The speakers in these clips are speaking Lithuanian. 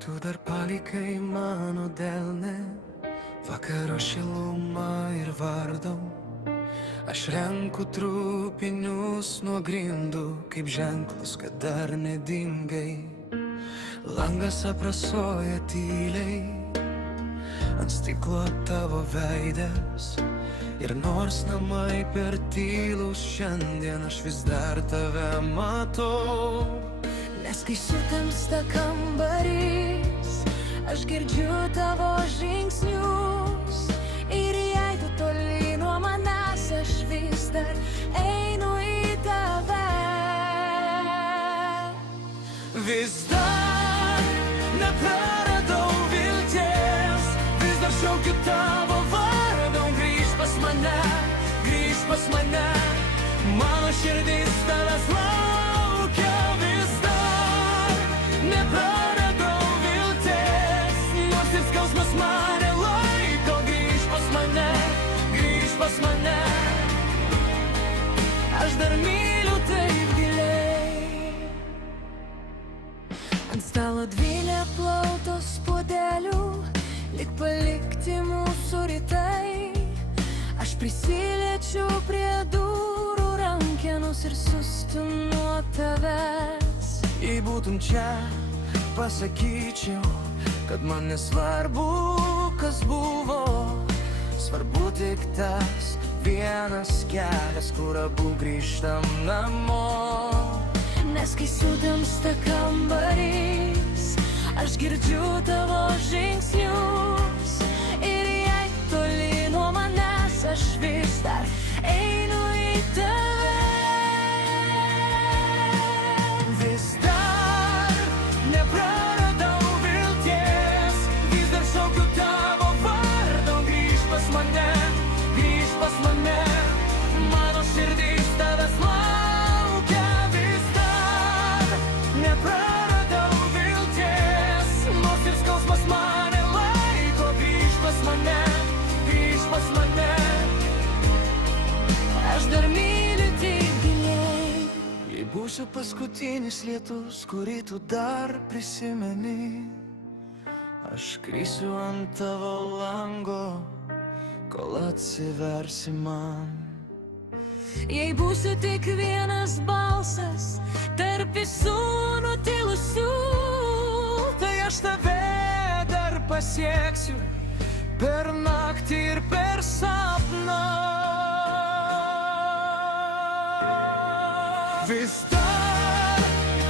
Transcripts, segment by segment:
Tu dar palikai mano delne vakaro šilumą ir vardą. Aš renku trupinius nuo grindų, kaip ženklus, kad dar nedingai. Langas aprasoja tyliai, ant stiklo tavo veidas. Ir nors namai per tylus šiandien, aš vis dar tave matau. Nes kai sutemsta kambarys, aš girdžiu tavo žingsnius. Ir jei tu toli nuo manęs, aš vis dar einu į tave. Vis dar nepraradau vilties, vis dar šaukiu tavo vardą. Grįžk pas mane, grįžk pas mane, mano širdis tavęs laukia. Vis dar nepraradau vilties, nors ir skausmas mane laiko. Grįžk pas mane, grįžk pas mane, aš dar myliu taip giliai. Ant stalo 12 plautos puodelių, lyg palikti mūsų rytai. Aš prisiliečiu prie durų rankenos ir sustu nuo tavęs. Jei būtum čia, pasakyčiau, kad man nesvarbu, kas buvo. Svarbu tik tas vienas kelias, kur abu grįžtam namo. Nes kai sutemsta kambarys, aš girdžiu tavo žingsnius. Ir jei toli nuo manęs, aš vis dar einu į tave. Vis dar nepraradau vilties, vis dar šaukiu tavo vardą. Grįžk pas mane, grįžk pas mane, mano širdis tavęs laukia. Vis dar nepraradau vilties, nors ir skausmas mane laiko. Grįžk pas mane, grįžk pas mane, aš dar myliu tik giliai. Jei būsiu paskutinis lietus, kurį tu dar prisimeni, aš krisiu ant tavo lango, kol atsiversi man. Jei būsiu tik vienas balsas tarp visų nutilusių, tai aš tave dar pasieksiu per naktį ir per sapną. Vis dar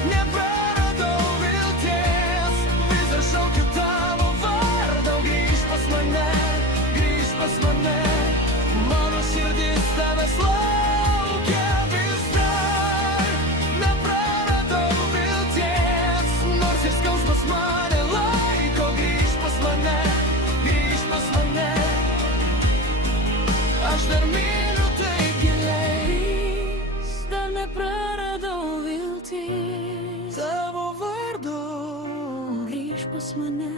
nepraradau vilties, vis dar šaukiu tavo vardą. Grįžk pas mane, grįžk pas mane, mano širdis tavęs laukia. Vis dar nepraradau vilties, nors ir skausmas mane laiko. Grįžk pas mane, grįžk pas mane, aš dar myliu taip giliai. Vis dar nepraradau vilties tavo vardu. Grįžk pas mane,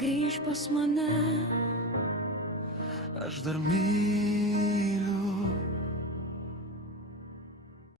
grįžk pas mane, aš dar myliu